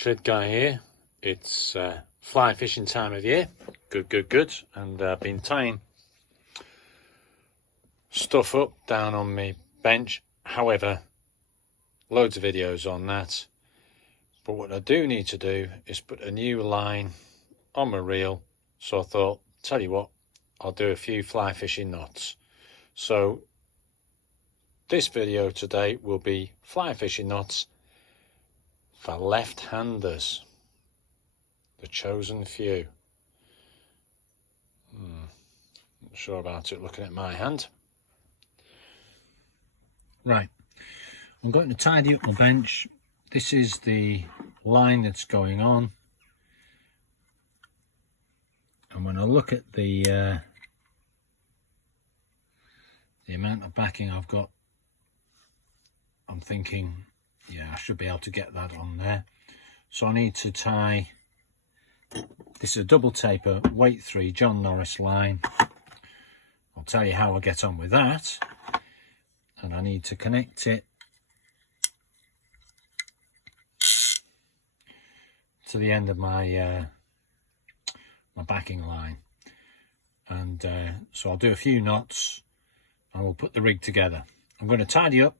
Shed guy here. It's fly fishing time of year. Good. And I've been tying stuff up down on my bench. However, loads of videos on that. But what I do need to do is put a new line on my reel. So I thought, tell you what, I'll do a few fly fishing knots. So this video today will be fly fishing knots for left-handers, the chosen few. Not sure about it looking at my hand. Right, I'm going to tidy up my bench. This is the line that's going on, and when I look at the amount of backing I've got, I'm thinking, yeah, I should be able to get that on there. So I need to tie, this is a double taper weight 3 John Norris line. I'll tell you how I get on with that. And I need to connect it to the end of my my backing line. And so I'll do a few knots and we'll put the rig together. I'm going to tidy up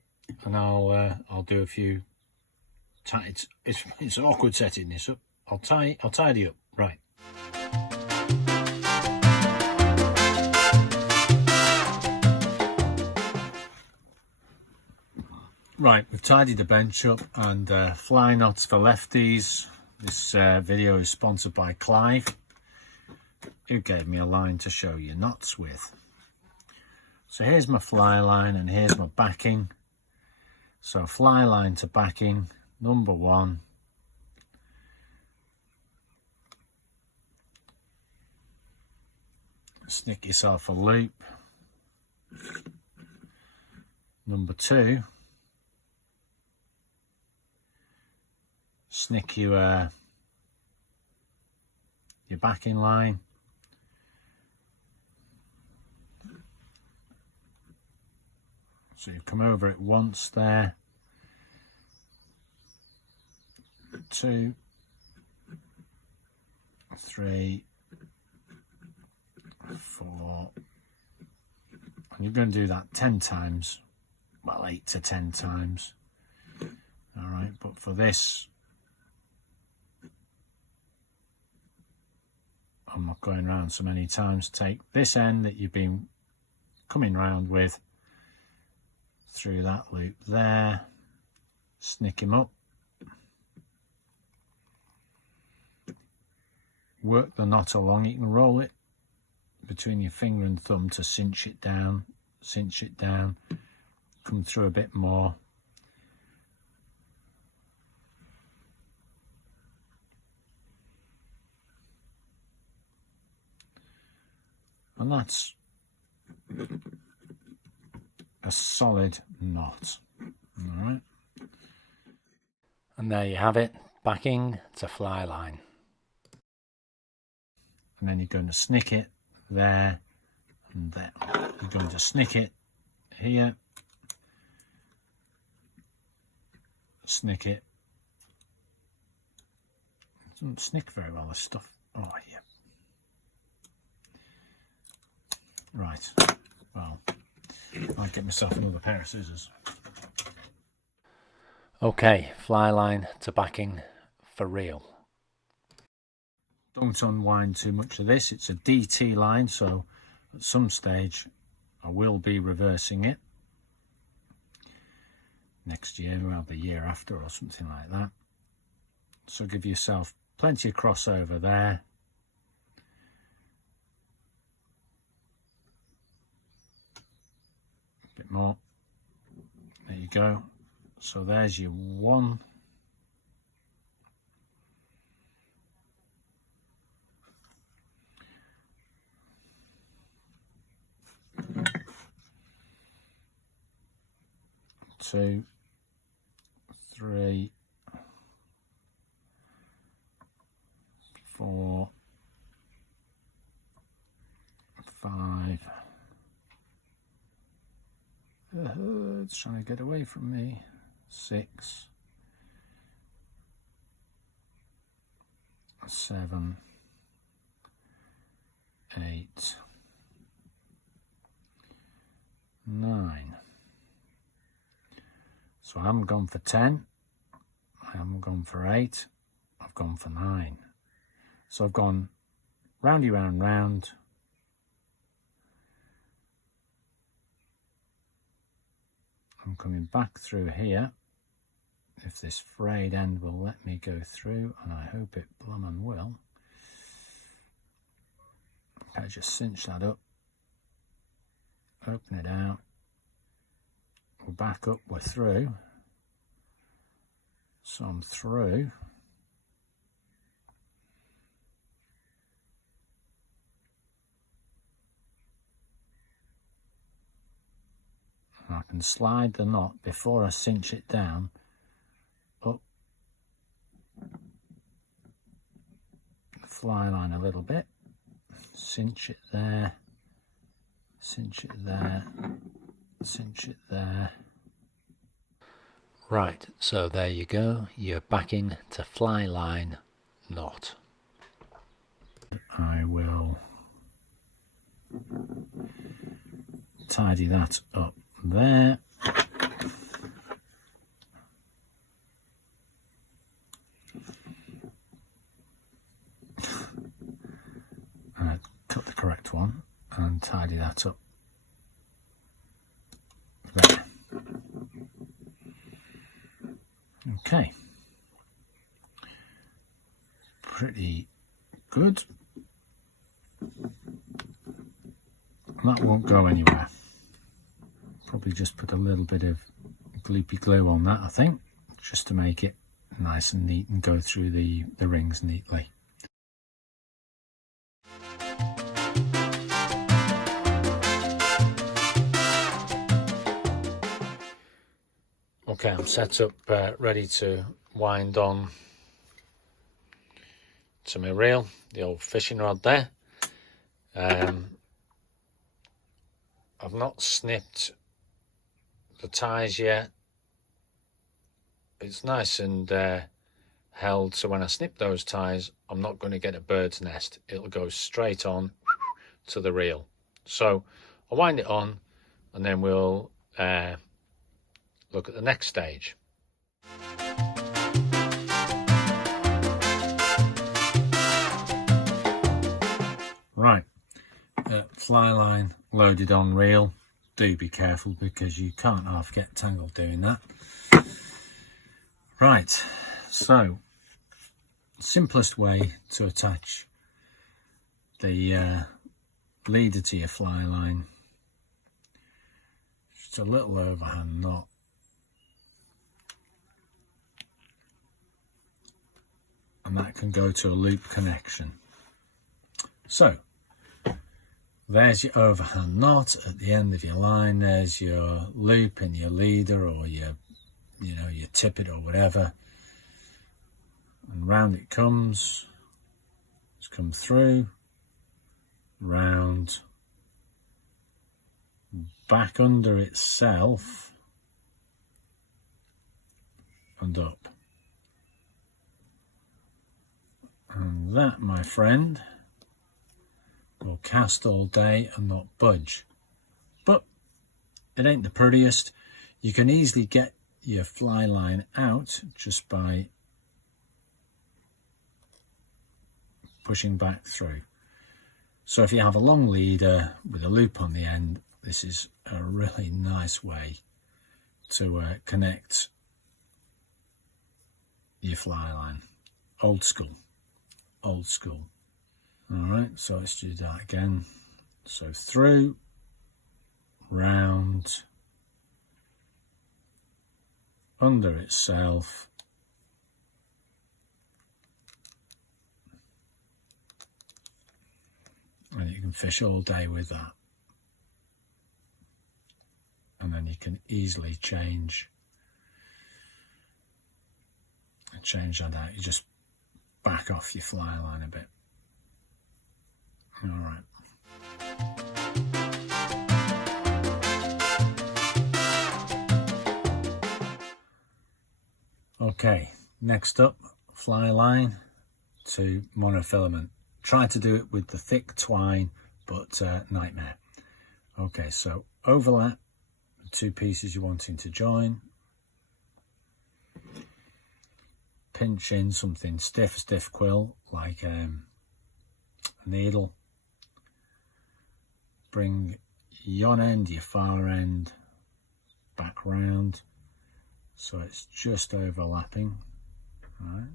and I'll do a few. It's awkward setting this up. I'll tidy up. Right. Right, we've tidied the bench up, and fly knots for lefties. This video is sponsored by Clive, who gave me a line to show you knots with. So here's my fly line and here's my backing. So fly line to backing, number 1. Snick yourself a loop. Number 2. Snick your backing line. So you come over it once there. 2, 3, 4, and you're going to do that 10 times, well, 8 to 10 times. All right, but for this, I'm not going around so many times. Take this end that you've been coming round with through that loop there, snick him up, work the knot along. You can roll it between your finger and thumb to cinch it down, come through a bit more. And that's a solid knot. All right. And there you have it, backing to fly line. And then you're going to snick it there and there. You're going to snick it here, snick it. It doesn't snick very well, this stuff. Oh, yeah. Right, well, I'll get myself another pair of scissors. Okay, fly line to backing for real. Don't unwind too much of this. It's a DT line, so at some stage I will be reversing it. Next year, well, the year after or something like that. So give yourself plenty of crossover there. Bit more. There you go. So there's your 1. 2, 3, 4, 5. It's trying to get away from me. 6, 7, 8, 9. So I haven't gone for 10, I haven't gone for 8, I've gone for 9. So I've gone roundy round round, I'm coming back through here, if this frayed end will let me go through, and I hope it bloomin' will. Okay, just cinch that up, open it out, we're back up, we're through, so I'm through. And I can slide the knot before I cinch it down up the fly line a little bit, cinch it there, cinch it there, cinch it there. Right, so there you go, you're back in to fly line knot. I will tidy that up there. Cut the correct one and tidy that up there. Okay, pretty good. That won't go anywhere. Probably just put a little bit of gloopy glue on that, I think, just to make it nice and neat and go through the rings neatly. Okay, I'm set up, ready to wind on to my reel, the old fishing rod there. I've not snipped the ties yet. It's nice and held, so when I snip those ties, I'm not going to get a bird's nest. It'll go straight on to the reel. So I'll wind it on, and then we'll look at the next stage. Right, fly line loaded on reel. Do be careful because you can't half get tangled doing that. Right, so simplest way to attach the leader to your fly line, just a little overhand knot, and that can go to a loop connection. So there's your overhand knot at the end of your line. There's your loop in your leader, or your, you know, your tippet or whatever, and round it comes. It's come through, round, back under itself, and up. And that, my friend, will cast all day and not budge. But it ain't the prettiest. You can easily get your fly line out just by pushing back through. So if you have a long leader with a loop on the end, this is a really nice way to connect your fly line. Old school, old school. All right, so let's do that again. So through, round, under itself, and you can fish all day with that. And then you can easily change that out. You just back off your fly line a bit. All right. Okay, next up, fly line to monofilament. Try to do it with the thick twine, but nightmare. Okay, so overlap the two pieces you're wanting to join. Pinch in something stiff, a stiff quill, like a needle. Bring yon end, your far end, back round, so it's just overlapping. Right.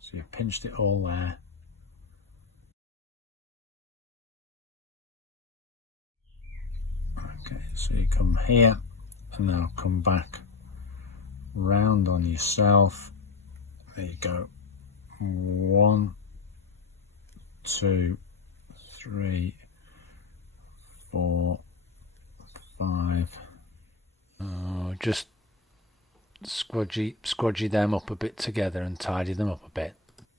So you've pinched it all there. Okay, so you come here and now come back round on yourself. There you go. 1, 2, 3, 4, 5. Oh, just squodgy them up a bit together and tidy them up a bit.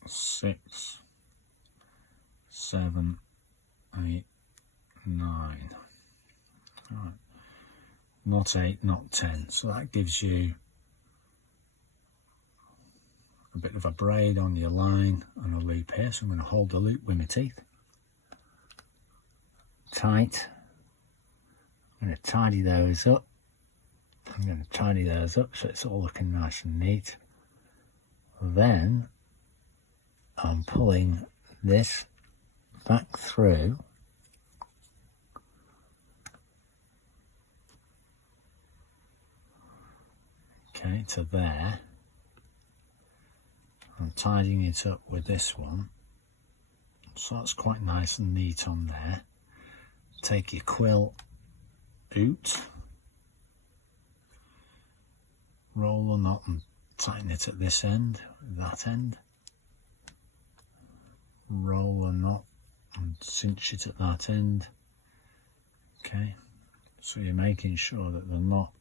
6, 7, 8, 9. Right. Not 8, not 10. So that gives you a bit of a braid on your line and a loop here. So I'm going to hold the loop with my teeth. Tight. I'm going to tidy those up. I'm going to tidy those up so it's all looking nice and neat. Then I'm pulling this back through. Okay, to there. I'm tidying it up with this one. So that's quite nice and neat on there. Take your quill out. Roll the knot and tighten it at this end, that end. Roll the knot and cinch it at that end. Okay, so you're making sure that the knot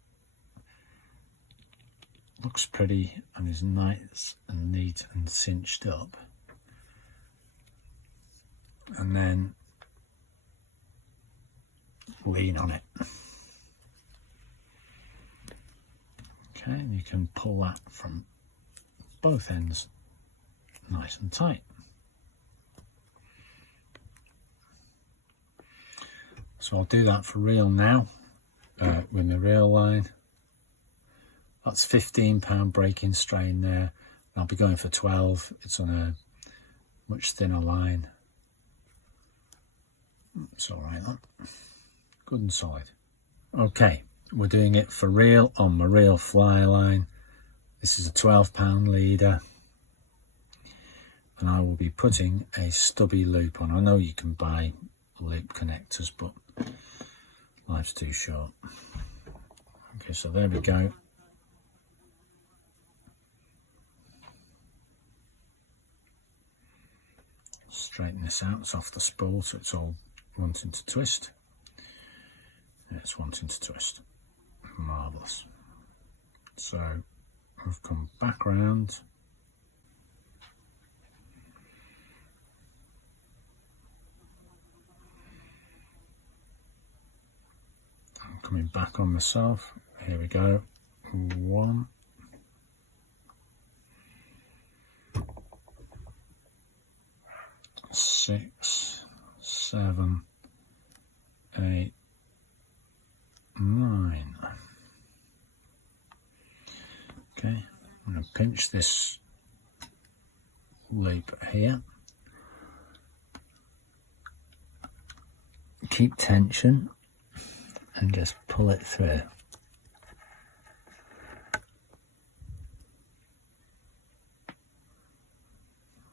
looks pretty and is nice and neat and cinched up. And then lean on it. Okay, and you can pull that from both ends nice and tight. So I'll do that for reel now with my reel line. That's £15 breaking strain there. I'll be going for 12. It's on a much thinner line. It's all right, that. Good and solid. Okay, we're doing it for reel on my reel FLYLINE. This is a £12 leader. And I will be putting a stubby loop on. I know you can buy loop connectors, but life's too short. Okay, so there we go. Straighten this out, it's off the spool, so it's all wanting to twist. It's wanting to twist. Marvellous. So we've come back round. I'm coming back on myself. Here we go. 1, 6, 7, 8, 9. Okay, I'm going to pinch this loop here. Keep tension and just pull it through.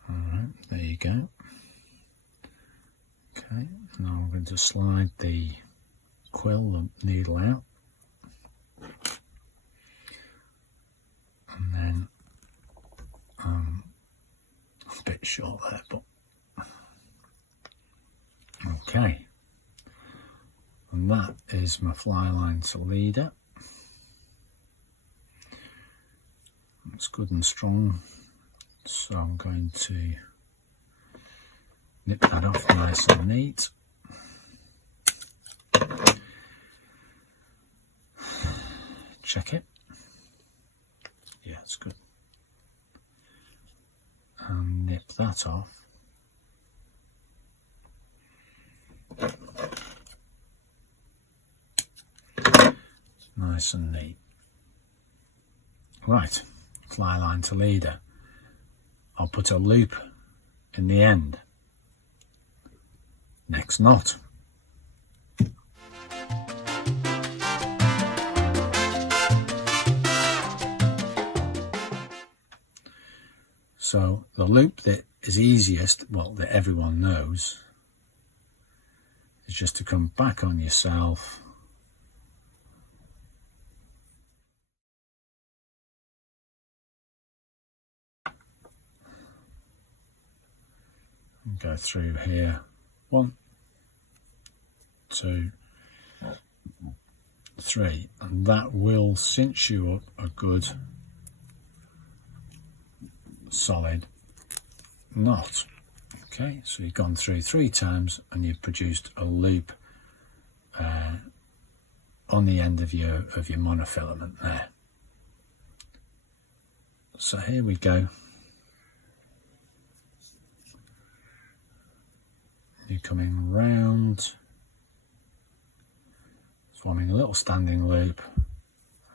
Alright, there you go. Okay, now I'm going to slide the quill, the needle out, and then a bit short there, but okay, and that is my FLYLINE to leader. It's good and strong, so I'm going to nip that off nice and neat. Check it. Yeah, it's good. and nip that off. Nice and neat. Right, fly line to leader. I'll put a loop in the end. Next knot. So the loop that is easiest, well, that everyone knows, is just to come back on yourself and go through here. 1, 2, 3, and that will cinch you up a good solid knot. Okay, so you've gone through 3 times and you've produced a loop on the end of your monofilament there. So here we go. You're coming round, forming a little standing loop,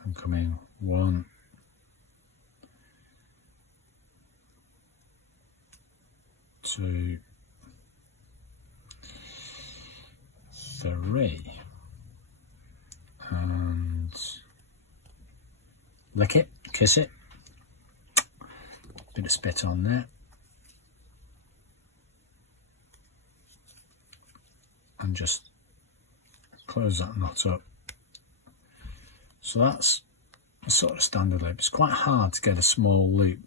and coming 1, 2, 3, and lick it, kiss it, bit of spit on there, and just close that knot up. So that's a sort of standard loop. It's quite hard to get a small loop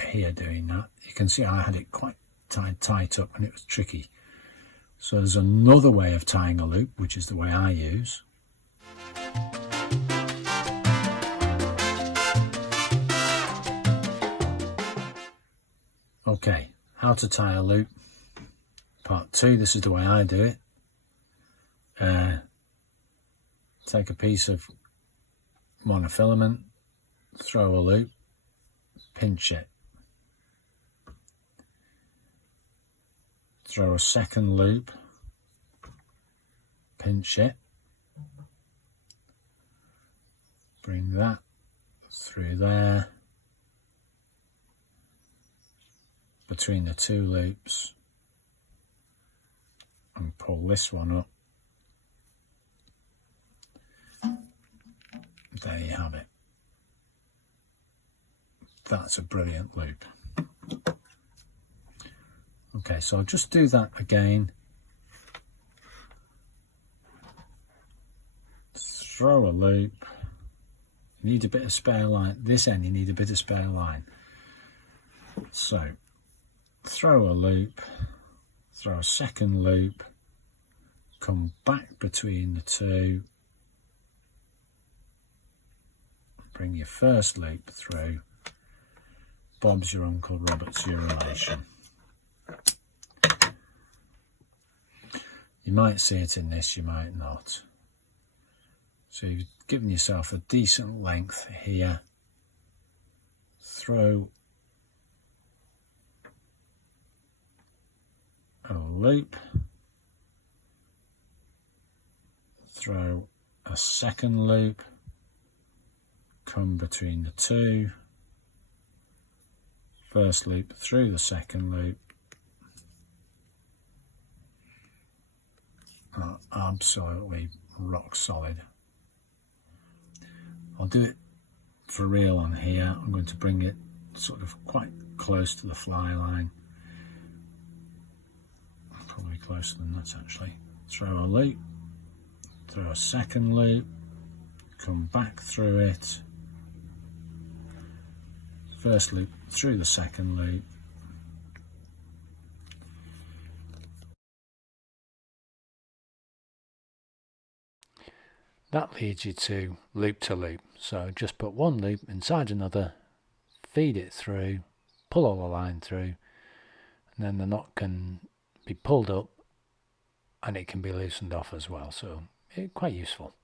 here doing that. You can see I had it quite tight up and it was tricky. So there's another way of tying a loop, which is the way I use. Okay, how to tie a loop. Part 2, this is the way I do it. Take a piece of monofilament, throw a loop, pinch it. Throw a second loop, pinch it, bring that through there, between the 2 loops, and pull this one up. There you have it. That's a brilliant loop. Okay, so I'll just do that again. Throw a loop. You need a bit of spare line. This end you need a bit of spare line. So throw a loop, throw a second loop, come back between the 2, bring your first loop through. Bob's your uncle, Robert's your relation. You might see it in this, you might not. So you've given yourself a decent length here. Throw a loop. Throw a second loop. Come between the 2. First loop through the second loop. Absolutely rock solid. I'll do it for real on here. I'm going to bring it sort of quite close to the fly line. Probably closer than that actually. Throw a loop, throw a second loop, come back through it. First loop through the second loop. That leads you to loop. So just put one loop inside another, feed it through, pull all the line through, and then the knot can be pulled up and it can be loosened off as well. So it's quite useful.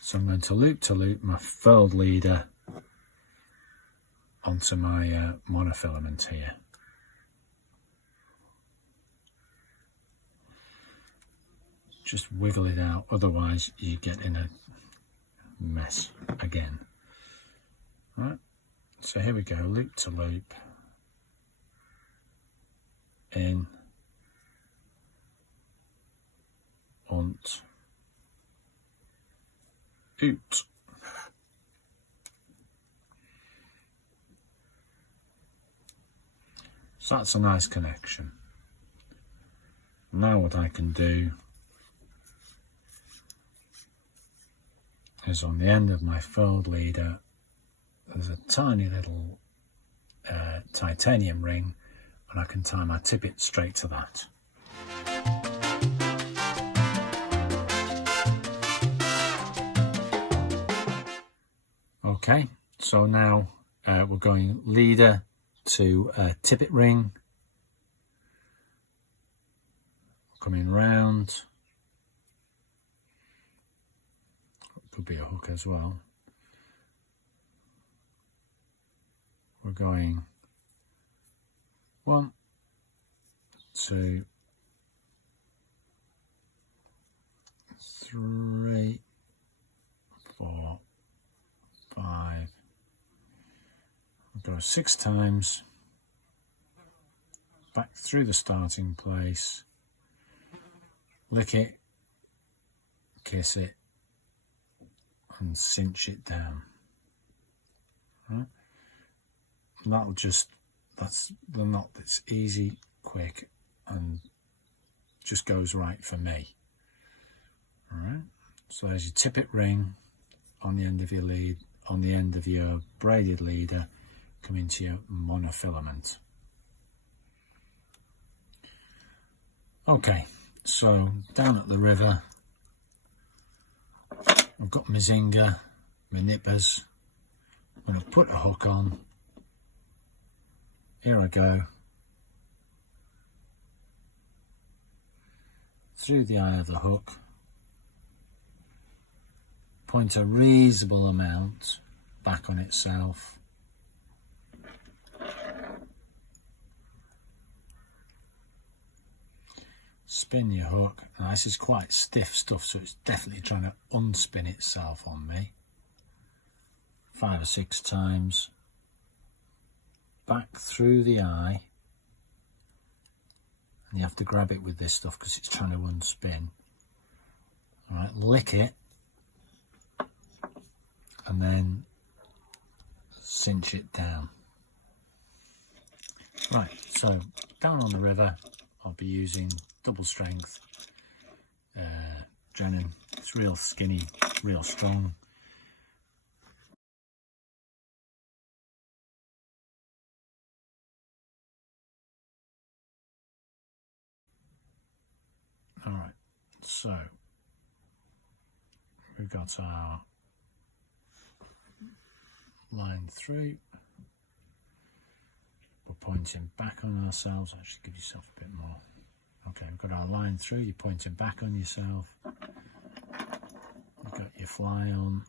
So I'm going to loop my furled leader onto my monofilament here. Just wiggle it out, otherwise you get in a mess again. Right, so here we go, loop to loop, in, und, out. So that's a nice connection. Now what I can do is on the end of my furled leader, there's a tiny little titanium ring, and I can tie my tippet straight to that. Okay, so now we're going leader to tippet ring, coming round. Could be a hook as well. We're going 1, 2, 3, 4, 5. We'll go 6 times, back through the starting place, lick it, kiss it, and cinch it down. Right? And that'll just, that's the knot that's easy, quick, and just goes right for me. Alright, so there's your tippet ring on the end of your lead, on the end of your braided leader, come into your monofilament. Okay, so down at the river, I've got my zinger, my nippers. I'm going to put a hook on. Here I go. Through the eye of the hook. Point a reasonable amount back on itself. Spin your hook. Now this is quite stiff stuff, so it's definitely trying to unspin itself on me. 5 or 6 times. Back through the eye. And you have to grab it with this stuff because it's trying to unspin. Alright, lick it. And then cinch it down. Right, so down on the river, I'll be using double strength Drennan. It's real skinny, real strong. All right, so we've got our line through. We're pointing back on ourselves. Actually, give yourself a bit more. Okay, we've got our line through. You're pointing back on yourself. You've got your fly on.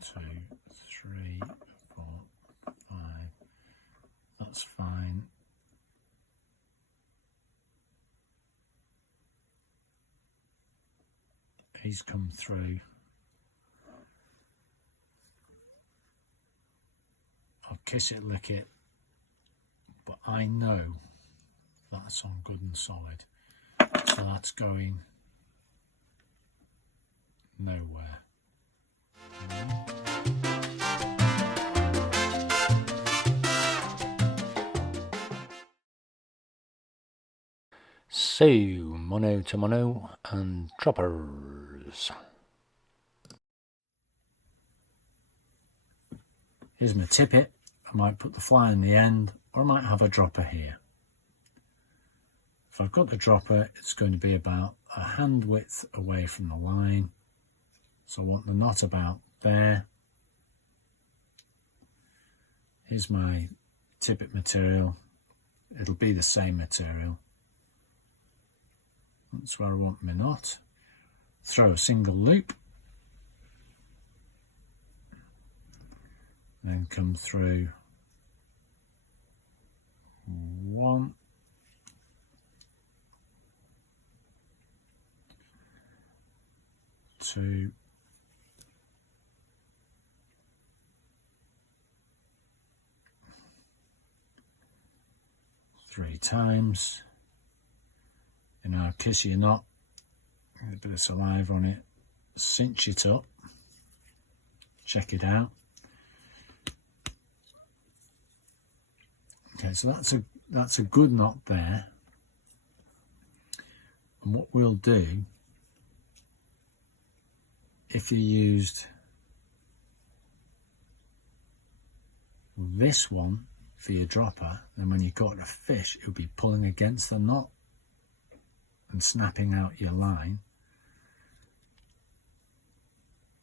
2, 3, 4, 5. That's fine. He's come through. I'll kiss it, lick it, but I know that's on good and solid. So that's going nowhere. So, mono to mono and droppers. Here's my tippet. I might put the fly in the end, or I might have a dropper here. If I've got the dropper, it's going to be about a hand width away from the line. So I want the knot about there. Here's my tippet material. It'll be the same material. That's where I want my knot. Throw a single loop. then come through 1, 2, 3 times. And now kiss your knot, a bit of saliva on it, cinch it up, check it out. Okay, so that's a good knot there. And what we'll do, if you used this one for your dropper, then when you caught a fish, it would be pulling against the knot and snapping out your line.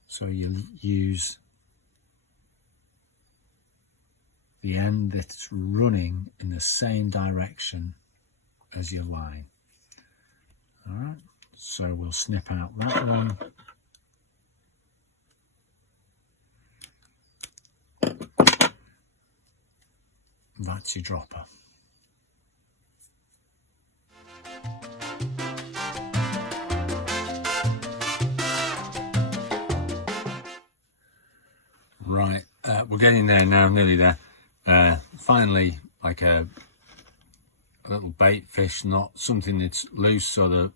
So you'll use the end that's running in the same direction as your line. Alright, so we'll snip out that one. That's your dropper. Right, we're getting there now, nearly there. Finally, like a little bait fish, not something that's loose, so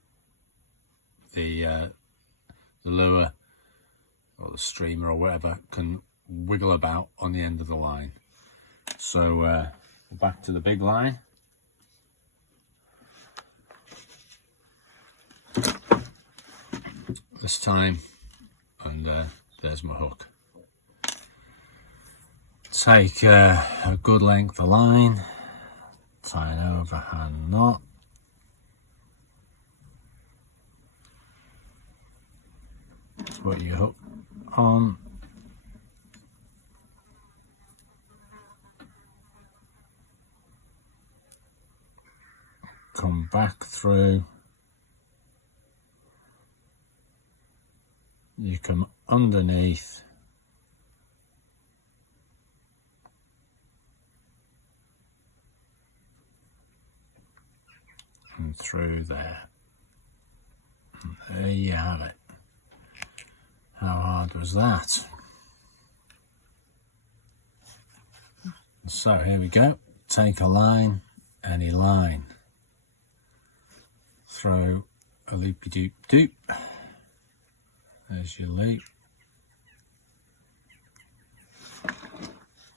the lure or the streamer or whatever can wiggle about on the end of the line. So we're back to the big line. This time, and there's my hook. Take a good length of line, tie an overhand knot, put your hook on, come back through, you come underneath, and through there. And there you have it. How hard was that? So here we go. Take a line, any line. Throw a loopy doop doop. There's your loop.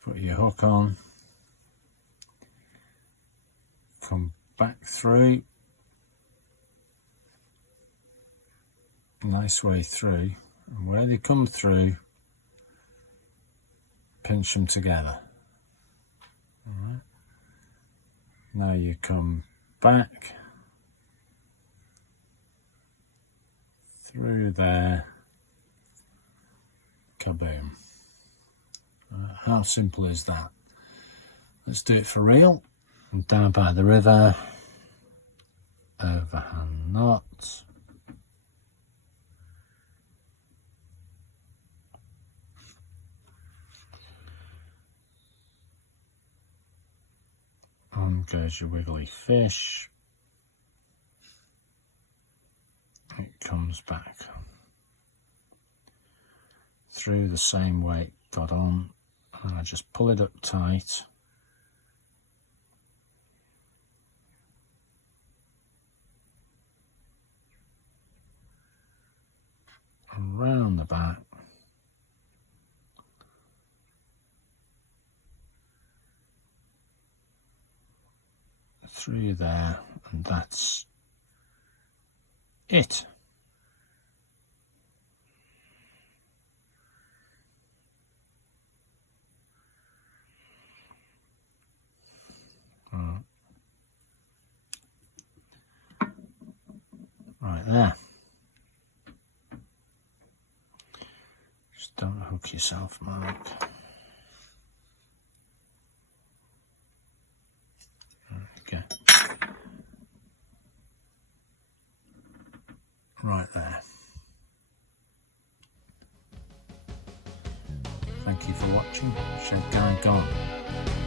Put your hook on. Come back through. Nice way through. And where they come through, pinch them together. Alright. Now you come back through there, kaboom. How simple is that? Let's do it for real. I'm down by the river, overhand knot, on goes your wiggly fish, it comes back through the same way it got on, and I just pull it up tight. Around the back, through there, and that's it. Right there. Just don't hook yourself, Mark. Okay. Right there. Thank you for watching. Shan't go and gone.